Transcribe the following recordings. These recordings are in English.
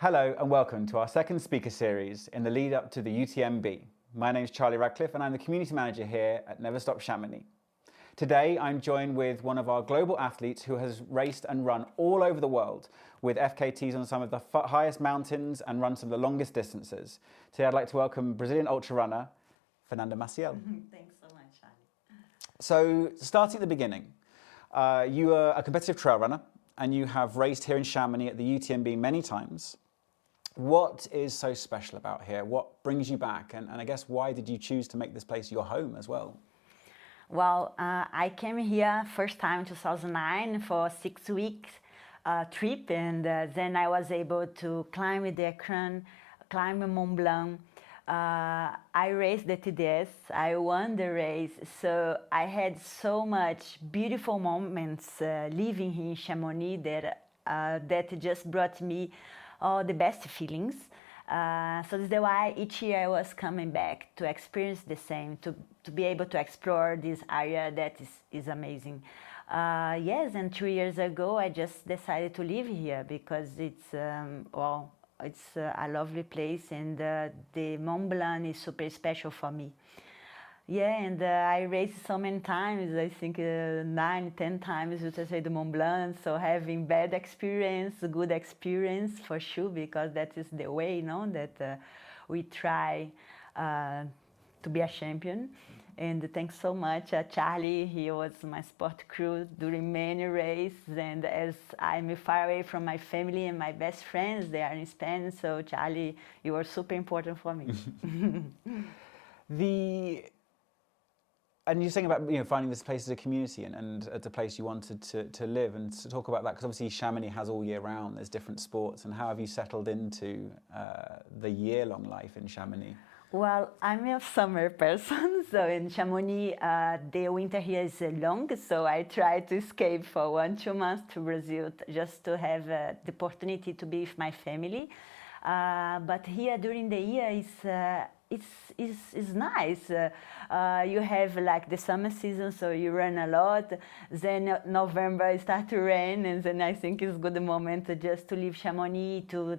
Hello and welcome to our second speaker series in the lead up to the UTMB. My name is Charlie Radcliffe and I'm the community manager here at Never Stop Chamonix. Today I'm joined with one of our global athletes who has raced and run all over the world with FKTs on some of the highest mountains and run some of the longest distances. Today I'd like to welcome Brazilian ultra runner Fernanda Maciel. Thanks so much, Charlie. So starting at the beginning, you are a competitive trail runner and you have raced here in Chamonix at the UTMB many times. What is so special about here? What brings you back? And I guess why did you choose to make this place your home as well? Well, I came here first time in 2009 for a 6 weeks trip, and then I was able to climb the Écran, climb Mont Blanc. I raced the TDS, I won the race, so I had so much beautiful moments living here in Chamonix that just brought me all the best feelings. So that's why each year I was coming back to experience the same, to be able to explore this area that is amazing. Yes, and 2 years ago I just decided to live here because it's a lovely place, and the Mont Blanc is super special for me. Yeah, and I raced so many times, I think 9, 10 times to say the Mont Blanc, so having bad experience, good experience for sure, because that is the way, you know, that we try to be a champion. And thanks so much, Charlie. He was my sport crew during many races, and as I'm far away from my family and my best friends, they are in Spain, so Charlie, you were super important for me. And you're saying about finding this place as a community and as a place you wanted to live, and to talk about that, because obviously Chamonix has all year round, there's different sports, and how have you settled into the year-long life in Chamonix? Well, I'm a summer person, so in Chamonix the winter here is long, so I try to escape for 1-2 months to Brazil just to have the opportunity to be with my family. But here during the year it's nice. You have like the summer season, so you run a lot. Then November it starts to rain, and then I think it's good moment just to leave Chamonix to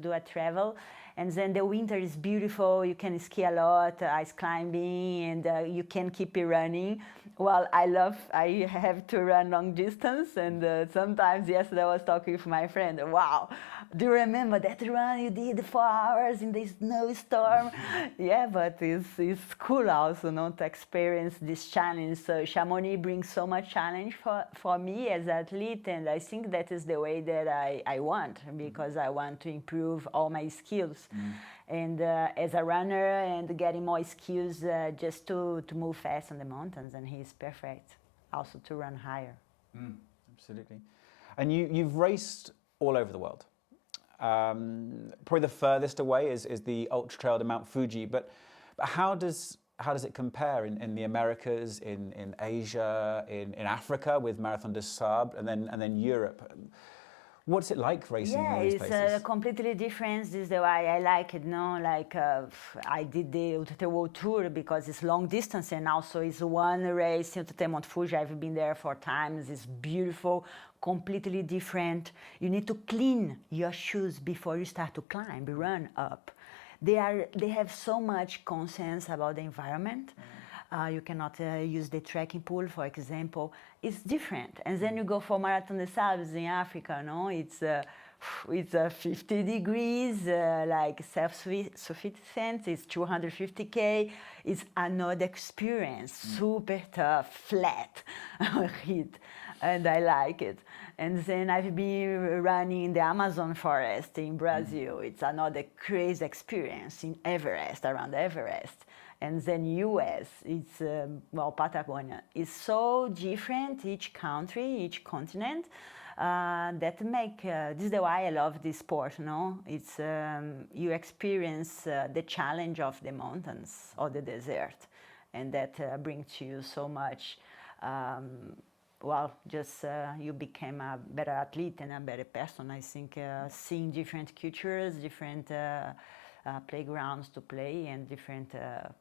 do a travel. And then the winter is beautiful. You can ski a lot, ice climbing, and you can keep it running. Well, I have to run long distance, and sometimes yesterday I was talking with my friend. Wow, do you remember that run you did 4 hours in the snowstorm? Yeah, but it's cool also, to experience this challenge. So Chamonix brings so much challenge for me as an athlete, and I think that is the way that I want, because I want to improve all my skills. And as a runner, and getting more skills just to move fast on the mountains, and he's perfect also to run higher. Absolutely. And you've raced all over the world. Probably the furthest away is the ultra trail to Mount Fuji, but how does it compare in the Americas, in Asia, in Africa with Marathon des Sables, and then Europe? What's it like racing in all these places? Yeah, it's completely different. This is the way I like it, I did the Ultra World Tour because it's long distance, and also it's one race, Ultra Mount Fuji. I've been there 4 times. It's beautiful, completely different. You need to clean your shoes before you start to climb, run up. They have so much conscience about the environment. You cannot use the trekking pool, for example. It's different. And then you go for Marathon des Sables in Africa, it's 50 degrees, like self-sufficient, it's 250K. It's another experience, super tough, flat heat, and I like it. And then I've been running in the Amazon forest in Brazil. It's another crazy experience in Everest, around Everest. And then US, it's, Patagonia. It's so different, each country, each continent, that make, this is why I love this sport, It's, you experience the challenge of the mountains or the desert, and that brings to you so much, you became a better athlete and a better person. I think seeing different cultures, different playgrounds to play, and different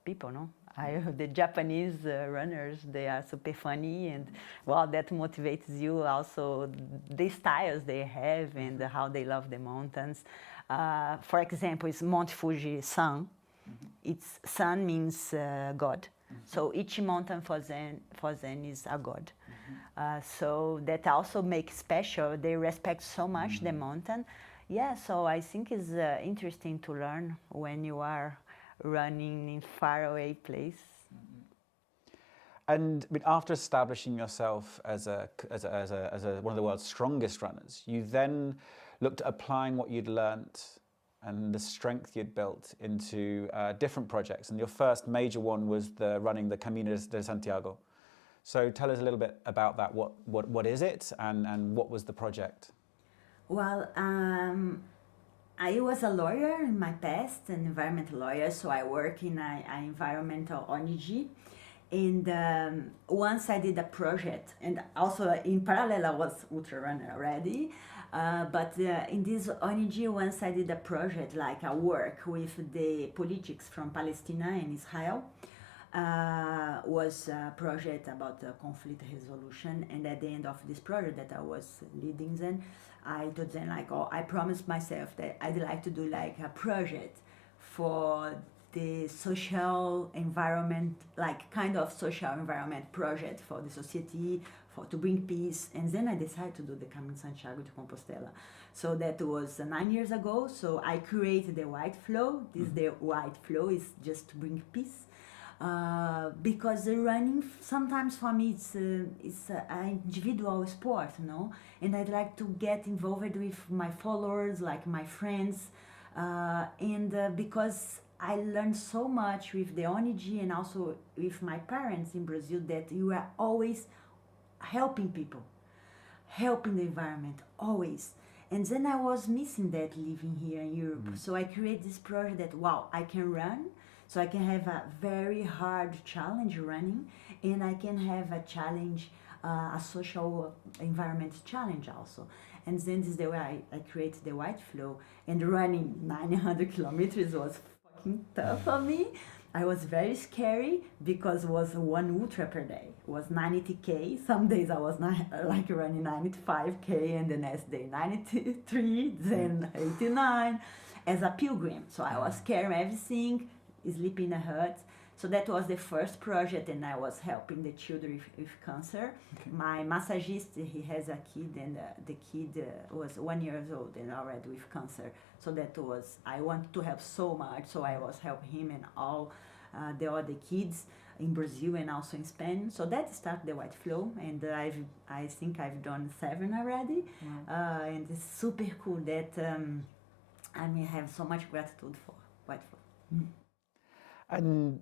people, The Japanese runners, they are super funny, and well, that motivates you also, the styles they have and how they love the mountains. For example, it's Mount Fuji Sun. It's sun means God. So each mountain for them is a God. So that also makes special. They respect so much the mountain. Yeah, so I think it's interesting to learn when you are running in faraway place. And I mean, after establishing yourself as one of the world's strongest runners, you then looked at applying what you'd learnt and the strength you'd built into different projects. And your first major one was running the Camino de Santiago. So tell us a little bit about that. What is it, and what was the project? Well, I was a lawyer in my past, an environmental lawyer, so I work in an environmental ONG. And once I did a project, and also in parallel I was ultra runner already, but in this ONG, once I did a project, like a work with the politics from Palestine and Israel, was a project about conflict resolution. And at the end of this project that I was leading then, I told them like, oh, I promised myself that I'd like to do like a project for the social environment, like kind of social environment project for the society, to bring peace. And then I decided to do the Camino Santiago de Compostela. So that was 9 years ago. So I created the White Flow. The White Flow is just to bring peace. Because the running sometimes for me it's an individual sport, you know, and I'd like to get involved with my followers, like my friends, and because I learned so much with the ONG and also with my parents in Brazil, that you are always helping people, helping the environment, always. And then I was missing that living here in Europe. So I created this project that, wow, I can run. So I can have a very hard challenge running, and I can have a challenge, a social environment challenge also. And then this is the way I created the White Flow. And running 900 kilometers was fucking tough for me. I was very scary because it was one ultra per day. It was 90K. Some days I was like running 95K, and the next day 93, then 89 as a pilgrim. So I was carrying everything, sleep in a hut. So that was the first project, and I was helping the children with cancer. Okay. My massagist, he has a kid, and the kid was 1 year old and already with cancer. So that was, I wanted to help so much, so I was helping him and all the other kids in Brazil and also in Spain. So that started the White Flow, and I think I've done 7 already. Wow. And it's super cool that I have so much gratitude for White Flow. And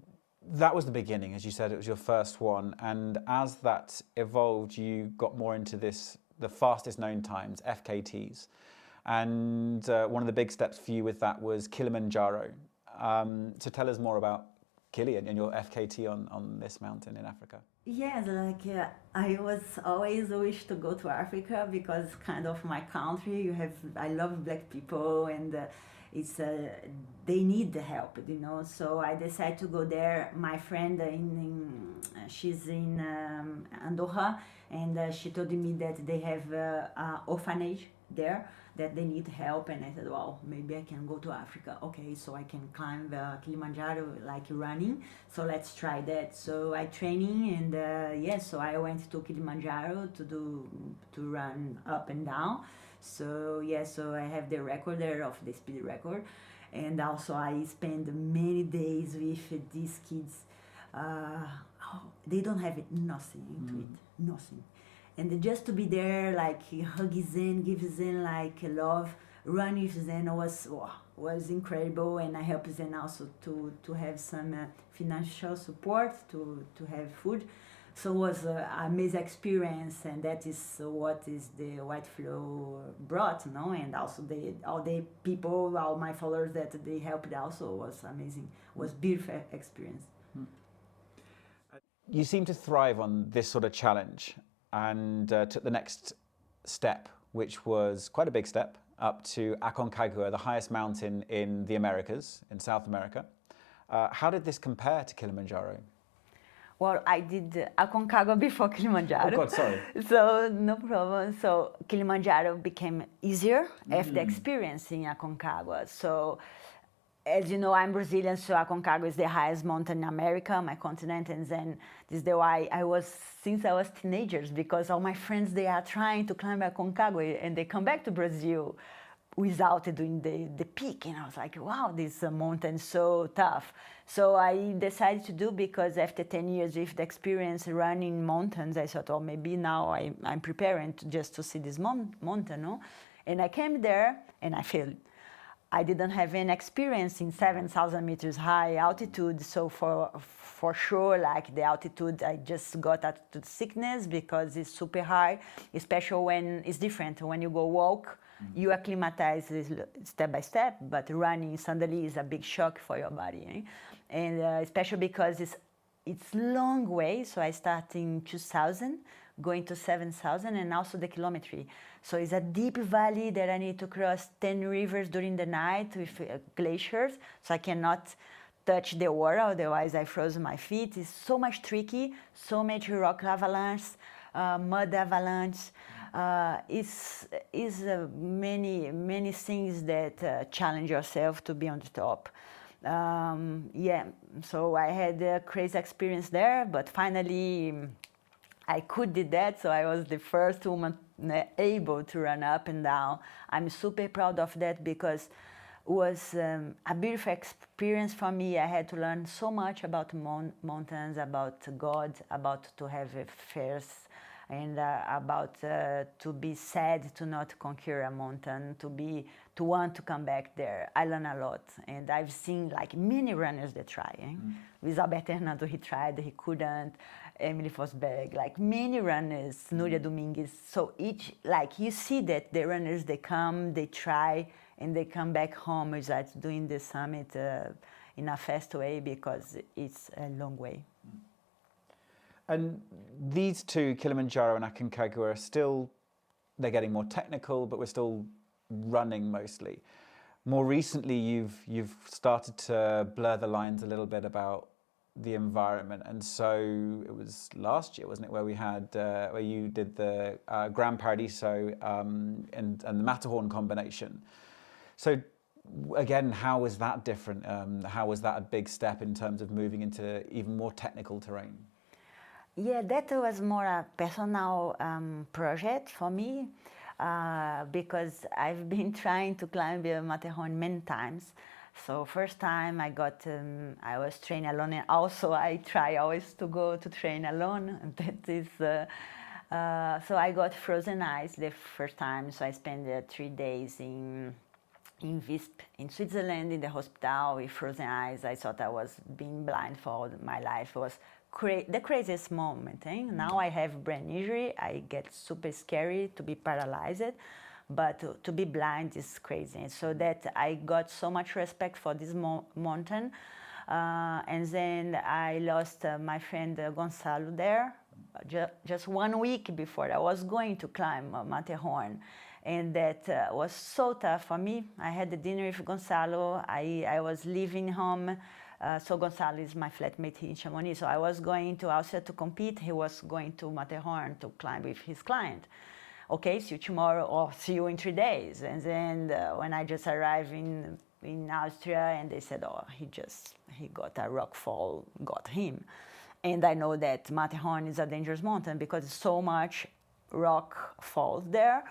that was the beginning, as you said, it was your first one. And as that evolved, you got more into the fastest known times, FKTs. And one of the big steps for you with that was Kilimanjaro. So tell us more about Kilian and your FKT on this mountain in Africa. Yes, I was always wish to go to Africa because kind of my country. I love black people, and they need the help, you know. So I decided to go there. My friend she's in Andorra, and she told me that they have an orphanage there, that they need help, and I said, well, maybe I can go to Africa. Okay, so I can climb Kilimanjaro like running, so let's try that. So I training, and so I went to Kilimanjaro to run up and down. So so I have the record there of the speed record, and also I spend many days with these kids. They don't have nothing into it, nothing. And just to be there, like hug them, give them like love, run with them was incredible. And I helped them also to have some financial support, to have food. So it was an amazing experience, and that is what is the White Flow brought, no? And also all the people, all my followers that they helped also was amazing. It was beautiful experience. You seem to thrive on this sort of challenge, and took the next step, which was quite a big step, up to Aconcagua, the highest mountain in the Americas, in South America. How did this compare to Kilimanjaro? Well, I did Aconcagua before Kilimanjaro. Oh God, sorry. So no problem. So Kilimanjaro became easier after experiencing Aconcagua. So as you know, I'm Brazilian, so Aconcagua is the highest mountain in America, my continent, and then this is the why I was since I was teenagers, because all my friends, they are trying to climb Aconcagua and they come back to Brazil without doing the peak, and I was like, wow, this mountain is so tough. So I decided to do, because after 10 years with the experience running mountains, I thought, oh, maybe now I'm preparing just to see this mountain, no? And I came there and I failed. I didn't have any experience in 7,000 meters high altitude, so for sure, like the altitude, I just got altitude sickness because it's super high, especially when it's different. When you go walk, you acclimatize step by step, but running suddenly is a big shock for your body. Eh? And especially because it's long way, so I start in 2,000, going to 7,000, and also the kilometry. So it's a deep valley that I need to cross 10 rivers during the night with glaciers, so I cannot touch the water, otherwise I froze my feet. It's so much tricky, so much rock avalanche, mud avalanche. It's many things that challenge yourself to be on the top. Yeah, so I had a crazy experience there, but finally I could do that, so I was the first woman able to run up and down. I'm super proud of that because it was a beautiful experience for me. I had to learn so much about mountains, about God, about to have affairs, and about to be sad to not conquer a mountain, to want to come back there. I learned a lot, and I've seen like many runners that try. With Alberto Hernando, he tried, he couldn't. Emily Fosberg, like many runners, Núria Domingues. So each, like you see that the runners, they come, they try, and they come back home without doing the summit in a fast way, because it's a long way. And these two, Kilimanjaro and Aconcagua, are still, they're getting more technical, but we're still running mostly. More recently, you've started to blur the lines a little bit about the environment, and so it was last year, wasn't it, where we had where you did the Gran Paradiso and the Matterhorn combination. So again, how was that different? How was that a big step in terms of moving into even more technical terrain? Yeah, that was more a personal project for me, because I've been trying to climb the Matterhorn many times. So first time I was training alone, and also I try always to go to train alone. That is, so I got frozen eyes the first time. So I spent 3 days in Visp in Switzerland in the hospital with frozen eyes. I thought I was being blind for all my life. It was the craziest moment. Eh? Now I have brain injury. I get super scary to be paralyzed. But to be blind is crazy. So that I got so much respect for this mountain. And then I lost my friend Gonzalo there just 1 week before I was going to climb Matterhorn. And that was so tough for me. I had a dinner with Gonzalo. I was leaving home. So Gonzalo is my flatmate in Chamonix. So I was going to Austria to compete. He was going to Matterhorn to climb with his client. Okay, see you tomorrow, or see you in 3 days. And then when I just arrived in Austria, and they said, oh, he got a rock fall, got him. And I know that Matterhorn is a dangerous mountain because so much rock falls there.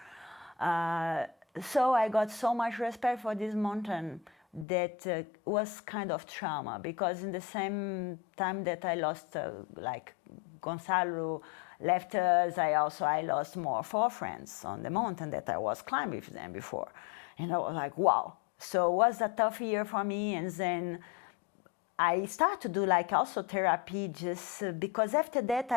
So I got so much respect for this mountain that was kind of trauma, because in the same time that I lost, like Gonzalo left us, I lost more 4 friends on the mountain that I was climbing with them before. And I was like, wow. So it was a tough year for me. And then I started to do like also therapy, just because after that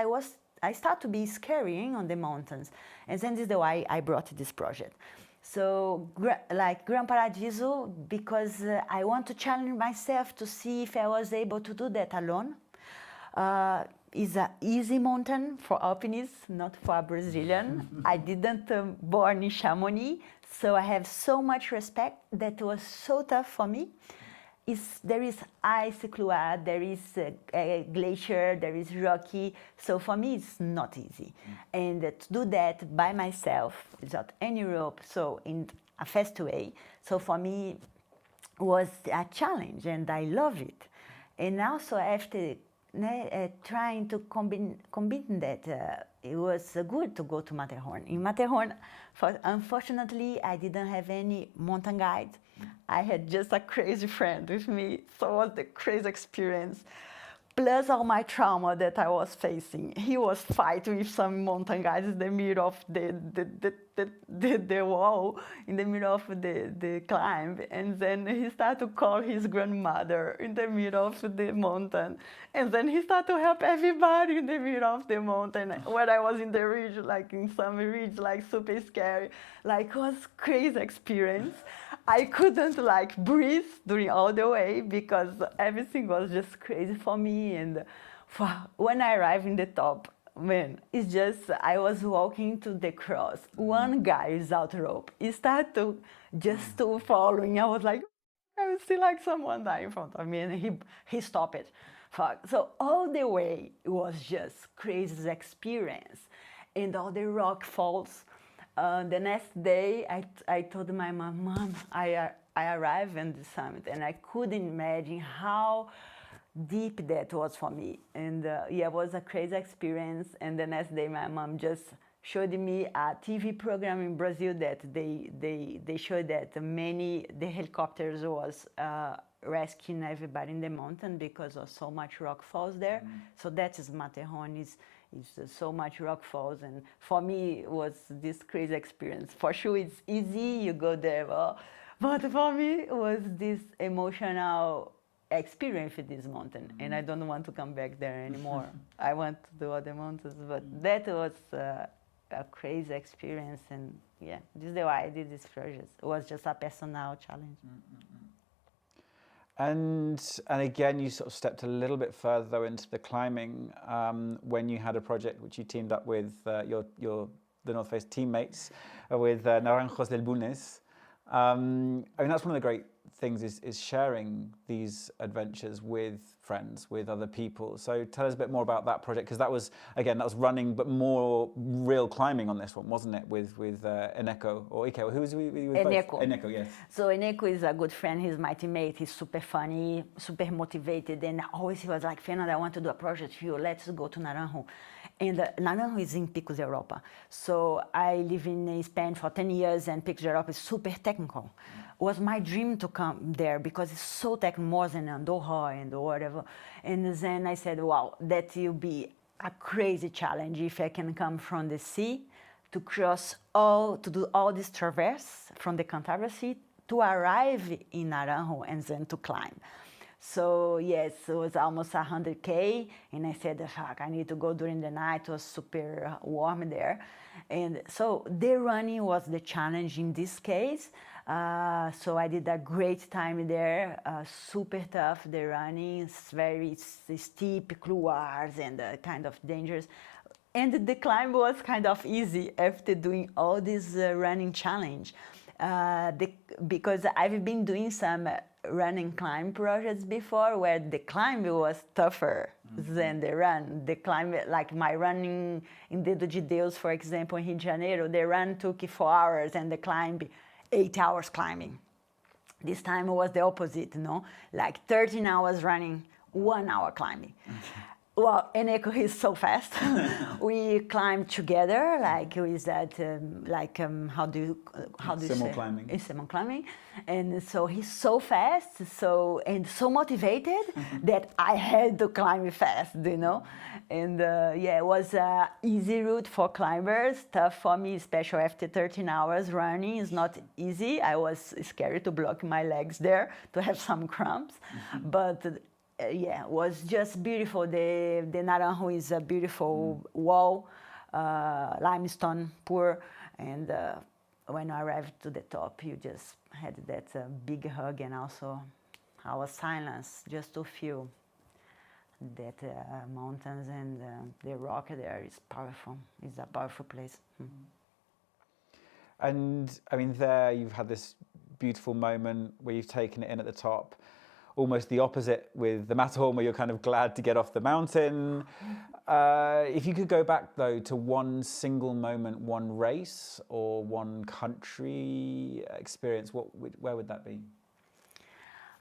I started to be scaring on the mountains. And then this is the why I brought this project. So like Gran Paradiso, because I want to challenge myself to see if I was able to do that alone. It's an easy mountain for alpinists, not for a Brazilian. I didn't born in Chamonix, so I have so much respect. That was so tough for me. there is ice couloir, there is a glacier, there is rocky. So for me, it's not easy. And to do that by myself, without any rope, so in a fast way, so for me was a challenge, and I love it. And also after trying to combine that, it was good to go to Matterhorn. In Matterhorn, unfortunately, I didn't have any mountain guide. I had just a crazy friend with me, so it was the crazy experience. Plus all my trauma that I was facing. He was fighting with some mountain guys in the middle of the wall, in the middle of the climb. And then he started to call his grandmother in the middle of the mountain. And then he started to help everybody in the middle of the mountain. When I was in the ridge, like in some ridge, like super scary, like it was crazy experience. I couldn't like breathe during all the way because everything was just crazy for me. And when I arrived in the top, man, it's just, I was walking to the cross. One guy without rope. He started to following. I was like, I see like someone die in front of me, and he stopped it. So all the way, it was just crazy experience. And all the rock falls. The next day, I told my mom, I arrived in the summit, and I couldn't imagine how deep that was for me. And it was a crazy experience. And the next day, my mom just showed me a TV program in Brazil that they showed that the helicopters was rescuing everybody in the mountain because of so much rock falls there. So that is Matterhorn. It's so much rock falls, and for me it was this crazy experience. For sure it's easy, you go there, but for me it was this emotional experience with this mountain, and I don't want to come back there anymore. I want to do other mountains, but that was a crazy experience, and yeah, this is why I did this project. It was just a personal challenge. And again, you sort of stepped a little bit further though into the climbing when you had a project which you teamed up with the North Face teammates with Naranjos del Bulnes. I mean, that's one of the great things is sharing these adventures with friends, with other people. So tell us a bit more about that project, because that was running, but more real climbing on this one, wasn't it? With Eneko or Ike, who was we with? Eneko. Eneko, yes. So Eneko is a good friend. He's my teammate. He's super funny, super motivated, and always he was like, Fernanda, I want to do a project for you. Let's go to Naranjo. And Naranjo is in Picos Europa. So I live in Spain for 10 years, and Picos Europa is super technical. It was my dream to come there because it's so technical, more than Andorra and whatever. And then I said, wow, that will be a crazy challenge if I can come from the sea to to do all this traverse from the Cantabria Sea to arrive in Naranjo and then to climb. So yes, it was almost 100K, and I said, fuck, I need to go during the night. It was super warm there. And so the running was the challenge in this case. So I did a great time there, super tough, the running, it's very steep couloirs and kind of dangerous. And the climb was kind of easy after doing all this running challenge. Because I've been doing some run and climb projects before where the climb was tougher than the run. The climb, like my running in Dedo de Deus, for example, in Rio de Janeiro, the run took 4 hours and the climb 8 hours climbing. This time it was the opposite, like 13 hours running, 1 hour climbing. Well, Eneko is so fast. We climbed together, like with that, how do you say? Climbing. It's simul climbing, and so he's so fast, and so motivated that I had to climb fast, And it was an easy route for climbers. Tough for me, especially after 13 hours running. It's not easy. I was scared to block my legs there to have some cramps, but. It was just beautiful. The Naranjo is a beautiful wall, limestone pour, and when I arrived to the top, you just had that big hug, and also our silence just to feel that mountains and the rock there is powerful. It's a powerful place. And I mean, there you've had this beautiful moment where you've taken it in at the top. almost the opposite with the Matterhorn, where you're kind of glad to get off the mountain. If you could go back, though, to one single moment, one race or one country experience, where would that be?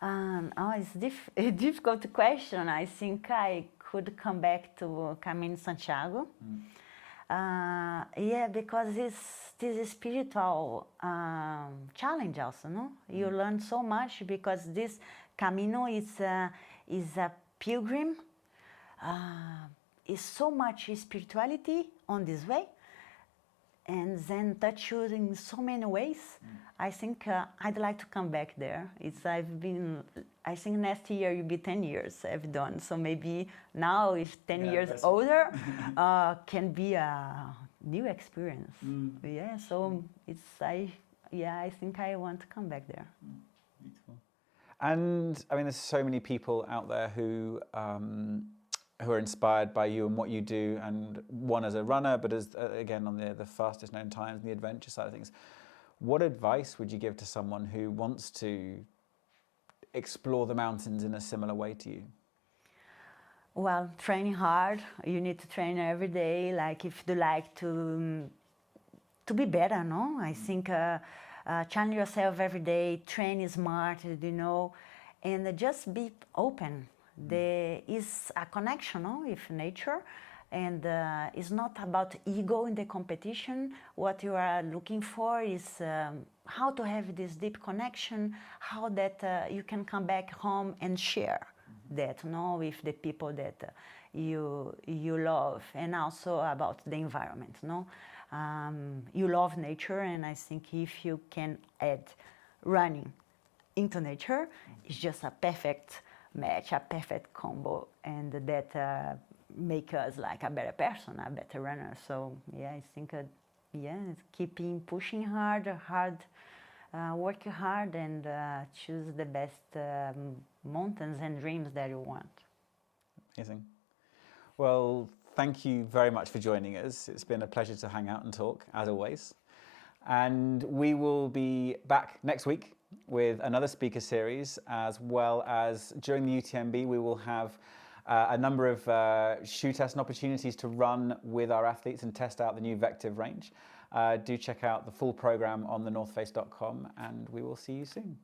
It's a difficult question. I think I could come back to Camino Santiago. Yeah, because this is spiritual challenge also, no? You learn so much because this Camino is a pilgrim. Is so much spirituality on this way, and then touch you in so many ways. I think I'd like to come back there. I think next year will be 10 years I've done. So maybe now, if 10 years older, can be a new experience. Yeah, so I think I want to come back there. Beautiful. And I mean, there's so many people out there who are inspired by you and what you do, and one as a runner, but as again on the fastest known times and the adventure side of things. What advice would you give to someone who wants to explore the mountains in a similar way to you? Well, training hard. You need to train every day. Like if you like to be better, no? I think challenge yourself every day. Train smart, you know, and just be open. There is a connection, no, with nature, and it's not about ego in the competition. What you are looking for is how to have this deep connection, how that you can come back home and share that, no, with the people that you love, and also about the environment, no. You love nature, and I think if you can add running into nature, it's just a perfect match, a perfect combo, and that make us like a better person, a better runner. So yeah, I think keeping pushing hard, work hard, and choose the best mountains and dreams that you want. Amazing. Well, thank you very much for joining us. It's been a pleasure to hang out and talk, as always. And we will be back next week with another speaker series, as well as during the UTMB we will have a number of shoe test and opportunities to run with our athletes and test out the new Vective range. Do check out the full program on thenorthface.com, and we will see you soon.